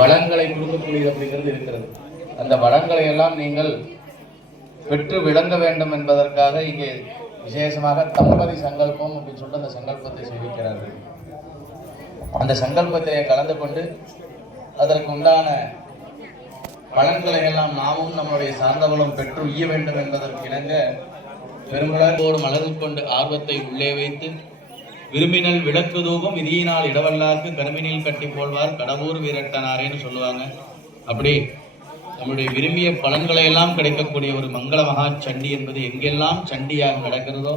வளங்களை கொடுக்கக்கூடியது அப்படிங்கிறது இருக்கிறது. அந்த வளங்களை எல்லாம் நீங்கள் பெற்று விளங்க வேண்டும் என்பதற்காக இங்கே விசேஷமாக தம்பதி சங்கல்பம் அப்படின்னு சொல்லிட்டு அந்த சங்கல்பத்தை செய்விக்கிறார்கள். அந்த சங்கல்பத்திலே கலந்து கொண்டு அதற்கு உண்டான பலன்களை எல்லாம் நாமும் நம்முடைய சார்ந்தவளும் பெற்று உய்ய வேண்டும் என்பதற்கு இணங்க பெருமளவோடு மலர்ந்து கொண்டு ஆர்வத்தை உள்ளே வைத்து விரும்பினல் விளக்கு தூபம் விதியினால் இடவல்லாக்கு கருமினில் கட்டி போல்வார் கடவுர் வீரட்டனாரேன்னு சொல்லுவாங்க. அப்படி நம்முடைய விரும்பிய பலன்களை எல்லாம் கிடைக்கக்கூடிய ஒரு மங்கள மகா சண்டி என்பது எங்கெல்லாம் சண்டியாக நடக்கிறதோ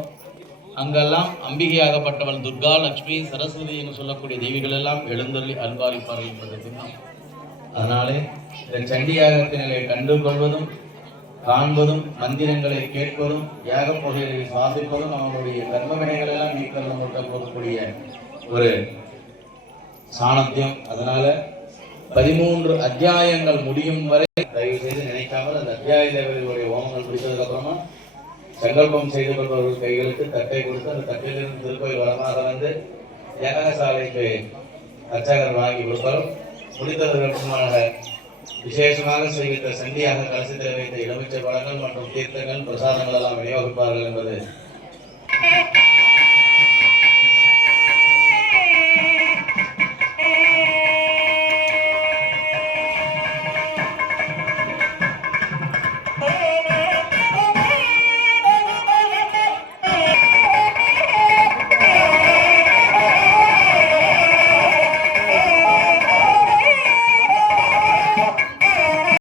அங்கெல்லாம் அம்பிகையாகப்பட்டவள் துர்கா லட்சுமி சரஸ்வதி என்று சொல்லக்கூடிய தெய்விகள் எல்லாம் எழுந்தொல்லி அன்பாளிப்பார்கள் என்பது அதனாலே இந்த சண்டியாகத்தினை கண்டு கொள்வதும் காண்பதும் மந்திரங்களை கேட்பதும் யாக புகைகளை சுவாசிப்பதும் அவனுடைய கர்மவினைகள் எல்லாம் நீக்கிறது மட்டும் போகக்கூடிய ஒரு சாணத்தியம். அதனால பதிமூன்று அத்தியாயங்கள் முடியும் வரை தயவு செய்து நினைக்காமல் அந்த அத்தியாய தேவர்களுடைய ஓமங்கள் பிடித்ததுக்கு அப்புறமா சங்கல்பம் செய்து கொள்பவர்கள் கைகளுக்கு தட்டை கொடுத்து அந்த தட்டிலிருந்து திருப்பதி வரமாக வந்து ஏகசாலைக்கு அர்ச்சகர் வாங்கி கொடுப்பார் முடித்தவர்கள் முன்பாக விசேஷமாக செய்கின்ற சண்டியாக கலசித்திர வைத்த இளமிச்சை பழங்கள் மற்றும் தீர்த்தங்கள் பிரசாதங்கள் எல்லாம் விநியோகிப்பார்கள் என்பது.